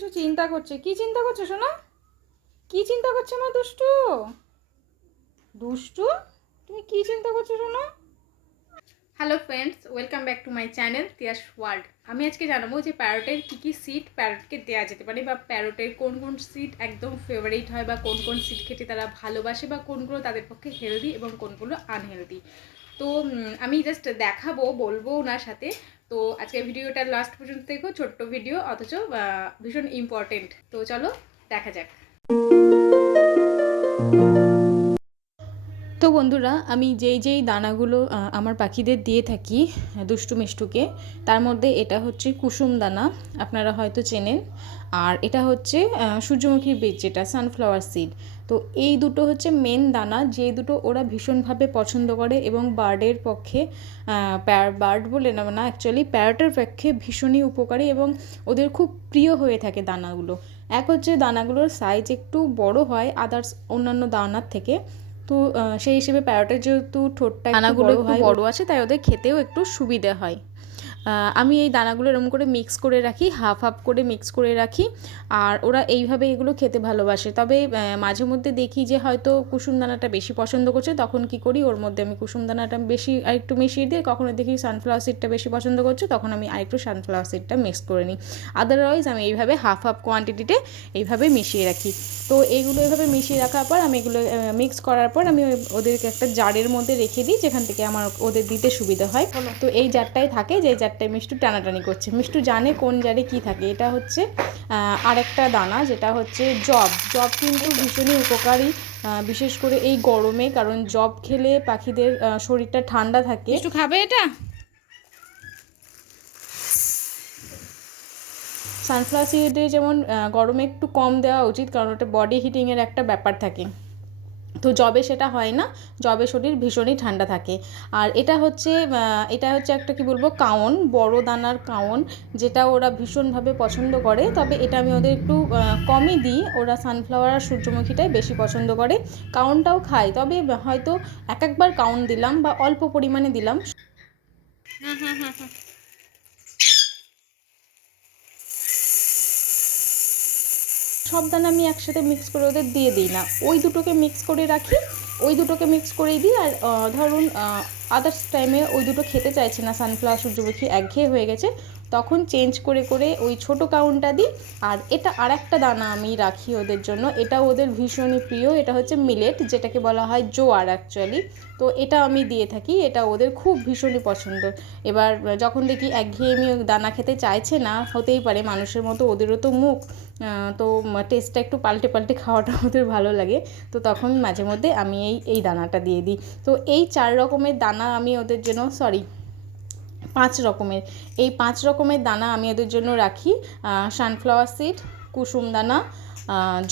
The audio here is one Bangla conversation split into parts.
কিছু চিন্তা করছে। কি চিন্তা করছে শোনা? কি চিন্তা করছে আমার দুষ্টু? দুষ্টু, তুমি কি চিন্তা করছো শোনা? Hello friends, welcome back to my channel Tiyas world. আমি আজকে জানাবো যে প্যারটের কী সিড প্যারটকে দেওয়া যেতে পারে, বা প্যারটের কোন কোন সিড একদম ফেভারিট হয়, বা কোন কোন সিড খেতে তারা ভালোবাসে, বা কোনগুলো তাদের পক্ষে হেলদি এবং কোনগুলো আনহেলদি। তো আমি জাস্ট দেখাবো, বলবো ওনার সাথে। তো আজকে ভিডিওটা লাস্ট পর্যন্ত দেখো, ছোট্ট ভিডিও অথচ ভীষণ ইম্পর্টেন্ট। তো চলো দেখা যাক। তো বন্ধুরা, আমি যেই দানাগুলো আমার পাখিদের দিয়ে থাকি দুষ্টু মিষ্টুকে, তার মধ্যে এটা হচ্ছে কুসুম দানা, আপনারা হয়তো চেনেন। আর এটা হচ্ছে সূর্যমুখী বীজ, যেটা সানফ্লাওয়ার সিড। তো এই দুটো হচ্ছে মেন দানা, যে দুটো ওরা ভীষণভাবে পছন্দ করে এবং বার্ডের পক্ষে, বার্ড বলে না অ্যাকচুয়ালি প্যারটের পক্ষে ভীষণই উপকারী এবং ওদের খুব প্রিয় হয়ে থাকে দানাগুলো। এক হচ্ছে দানাগুলোর সাইজ একটু বড় হয় আদার্স অন্যান্য দানার থেকে। তো সেই হিসেবে প্যারটের যেহেতু ঠোঁটটা দানাগুলো একটু বড় আছে, তাই ওদের খেতেও একটু সুবিধে হয়। আমি এই দানাগুলো এরকম করে মিক্স করে রাখি, হাফ হাফ করে মিক্স করে রাখি, আর ওরা এইভাবে এগুলো খেতে ভালোবাসে। তবে মাঝে মধ্যে দেখি যে হয়তো কুসুম দানাটা বেশি পছন্দ করছে, তখন কি করি, ওর মধ্যে আমি কুসুম দানাটা বেশি আরেকটু মিশিয়ে দিই। কখনো দেখি সানফ্লাওয়ার সিডটা বেশি পছন্দ করছে, তখন আমি আরেকটু সানফ্লাওয়ার সিডটা মিক্স করে নিই। আদারওয়াইজ আমি এইভাবে হাফ হাফ কোয়ান্টিটিতে এইভাবে মিশিয়ে রাখি। তো এইগুলো এভাবে মিশিয়ে রাখার পর আমি এগুলো মিক্স করার পর আমি ওদেরকে একটা জারের মধ্যে রেখে দিই, যেখান থেকে আমার ওদের দিতে সুবিধা হয়। তো এই জারটাই থাকে, যে জারটায় মিষ্টু টানাটানি করছে। মিষ্টু জানে কোন জারে কি থাকে। এটা হচ্ছে আরেকটা দানা, যেটা হচ্ছে জব। জব কিন্তু ভীষণই উপকারী, বিশেষ করে এই গরমে, কারণ জব খেলে পাখিদের শরীরটা ঠান্ডা থাকে। মিষ্টু খাবে এটা? সানফ্লাওয়ার সিডে যেমন গরমে একটু কম দেওয়া উচিত, কারণ ওটা বডি হিটিংয়ের একটা ব্যাপার থাকে। তো জবে সেটা হয় না, জবে শরীর ভীষণই ঠান্ডা থাকে। আর এটা হচ্ছে একটা কি বলবো, কাউন, বড় দানার কাউন, যেটা ওরা ভীষণভাবে পছন্দ করে। তবে এটা আমি ওদের একটু কমই দিই, ওরা সানফ্লাওয়ার আর সূর্যমুখীটাই বেশি পছন্দ করে। কাউনটাও খায়, তবে হয়তো একবার কাউন দিলাম বা অল্প পরিমাণে দিলাম। সব দানা আমি একসাথে মিক্স করে ওদের দিয়ে দিই না, ওই দুটোকে মিক্স করে রাখি, ওই দুটোকে মিক্স করেই দিই। আর ধরুন আদার্স টাইমে ওই দুটো খেতে চাইছে না, সানফ্লাওয়ার সূর্যমুখী একঘেয়ে হয়ে গেছে, তখন চেঞ্জ করে করে ওই ছোটো কাউনটা দিই। আর এটা আর একটা দানা আমি রাখি ওদের জন্য, এটা ওদের ভীষণই প্রিয়। এটা হচ্ছে মিলেট, যেটাকে বলা হয় জোয়ার অ্যাকচুয়ালি। তো এটা আমি দিয়ে থাকি, এটা ওদের খুব ভীষণই পছন্দ। এবার যখন দেখি একঘেয়েমি দানা খেতে চাইছে না, হতেই পারে মানুষের মতো ওদেরও তো মুখ, তো টেস্টটা একটু পাল্টে পাল্টে খাওয়াটা ওদের ভালো লাগে। তো তখন মাঝে মধ্যে আমি এই দানাটা দিয়ে দিই। তো এই 4 রকমের দানা আমি ওদের জন্য, 5 রকমের, এই 5 রকমের দানা আমি ওদের জন্য রাখি। সানফ্লাওয়ার সিড, কুসুম দানা,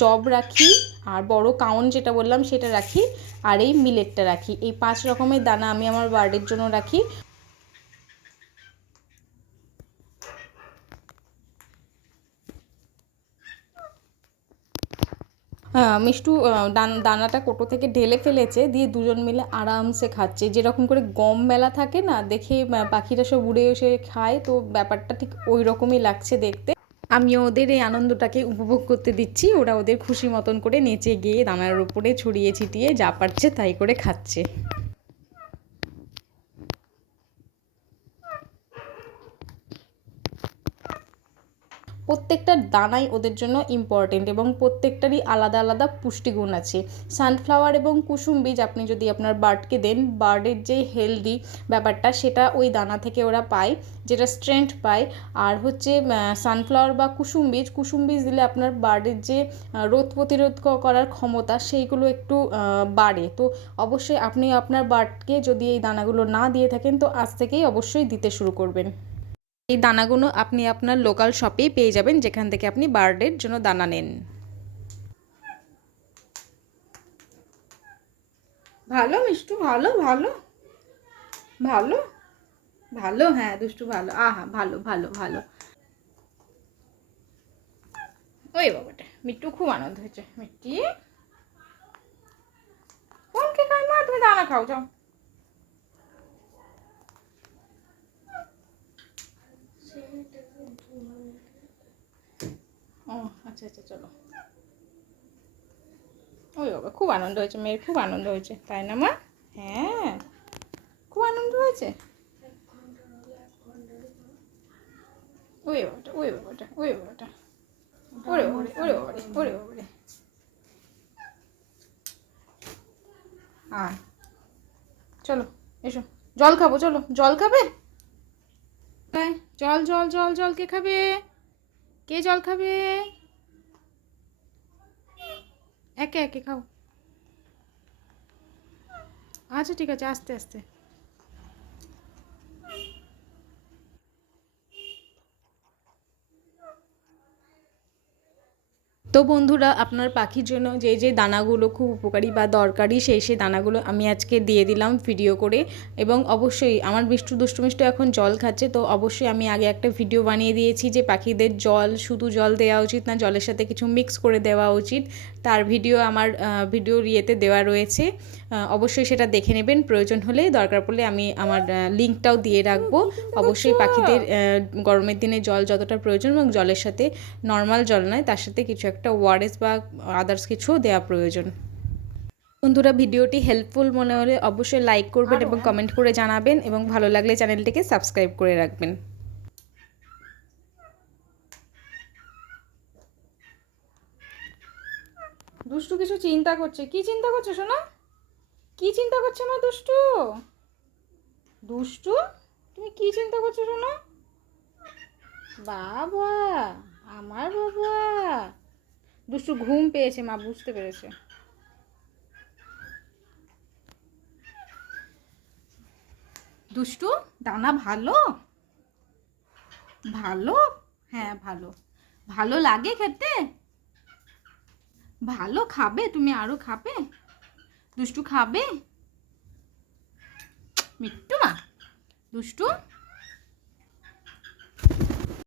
জব রাখি, আর বড় কাউন যেটা বললাম সেটা রাখি, আর এই মিলেটটা রাখি। এই 5 রকমের দানা আমি আমার বার্ডের জন্য রাখি। মিষ্টু দানাটা কোটো থেকে ঢেলে ফেলেছে, দিয়ে দুজন মিলে আরামসে খাচ্ছে। যেরকম করে গম মেলা থাকে না, দেখে পাখিরা সব উড়ে এসে খায়, তো ব্যাপারটা ঠিক ওই রকমই লাগছে দেখতে। আমিও ওদের এই আনন্দটাকে উপভোগ করতে দিচ্ছি। ওরা ওদের খুশি মতন করে নেচে গিয়ে দানার উপরে ছড়িয়ে ছিটিয়ে যা পারছে তাই করে খাচ্ছে। প্রত্যেকটা দানাই ওদের জন্য ইম্পর্টেন্ট এবং প্রত্যেকটারই আলাদা আলাদা পুষ্টিগুণ আছে। সানফ্লাওয়ার এবং কুসুম বীজ আপনি যদি আপনার বার্ডকে দেন, বার্ডের যে হেলদি ব্যাপারটা সেটা ওই দানা থেকে ওরা পায়, যেটা স্ট্রেংথ পায়। আর হচ্ছে সানফ্লাওয়ার বা কুসুম বীজ দিলে আপনার বার্ডের যে রোগ প্রতিরোধ করার ক্ষমতা, সেইগুলো একটু বাড়ে। তো অবশ্যই আপনি আপনার বার্ডকে যদি এই দানাগুলো না দিয়ে থাকেন, তো আজ থেকেই অবশ্যই দিতে শুরু করবেন। এই দানাগুলো আপনি আপনার লোকাল শপেই পেয়ে যাবেন, যেখান থেকে আপনি বার্ডের জন্য দানা নেন। ভালো মিষ্টু, ভালো ভালো ভালো ভালো, হ্যাঁ দুষ্টু ভালো, আহা ভালো ভালো ভালো। ওই বাবাটা, মিট্টু খুব আনন্দ হয়েছে। মিট্টি কোন কে খাই মা, তুমি দানা খাও যাও। ও আচ্ছা আচ্ছা, চলো। ওই বাবা, খুব আনন্দ হয়েছে, মেয়ের খুব আনন্দ হয়েছে, তাই না মা? হ্যাঁ, খুব আনন্দ হয়েছে। ওই বাবাটা, ওই বাবাটা, ওই বাবাটা, ওরে বাবারে, ওরে বাবারে, ওরে বাবারে। আয়, চলো এসো, জল খাবো, চলো জল খাবে। জল জল জল জল, কে খাবে? কে জল খাবে? একে একে খাও। আচ্ছা ঠিক আছে, আস্তে আস্তে। তো বন্ধুরা, আপনার পাখির জন্য যে যে দানাগুলো খুব উপকারী বা দরকারি, সেই সেই দানাগুলো আমি আজকে দিয়ে দিলাম ভিডিও করে। এবং অবশ্যই আমার দুষ্টু মিষ্টু এখন জল খাচ্ছে, তো অবশ্যই আমি আগে একটা ভিডিও বানিয়ে দিয়েছি যে পাখিদের জল শুধু জল দেওয়া উচিত না, জলের সাথে কিছু মিক্স করে দেওয়া উচিত। তার ভিডিও আমার ভিডিওর ইয়েতে দেওয়া রয়েছে, অবশ্যই সেটা দেখে নেবেন। প্রয়োজন হলে, দরকার পড়লে আমি আমার লিঙ্কটাও দিয়ে রাখবো। অবশ্যই পাখিদের গরমের দিনে জল যতটা প্রয়োজন, এবং জলের সাথে নর্মাল জল নয়, তার সাথে কিছু একটা ওআরএস বা আদার্স কিছু দেওয়া প্রয়োজন। বন্ধুরা, ভিডিওটি হেল্পফুল মনে হলে অবশ্যই লাইক করবেন এবং কমেন্ট করে জানাবেন, এবং ভালো লাগলে চ্যানেলটিকে সাবস্ক্রাইব করে রাখবেন। দুষ্টু কিছু চিন্তা করছে। কি চিন্তা করছে শোনা? কি চিন্তা করছে আমার দুষ্টু? দুষ্টু, তুমি কি চিন্তা করছো শোনা? বাবা, আমার বাবা। দুষ্টু ঘুম পেয়েছে, মা বুঝতে পেরেছে। দুষ্টু, দানা ভালো? ভালো? হ্যাঁ ভালো। ভালো লাগে খেতে? ভালো, খাবে তুমি? আরো খাবে? দুষ্টু খাবে? মিট্টু মা, দুষ্টু।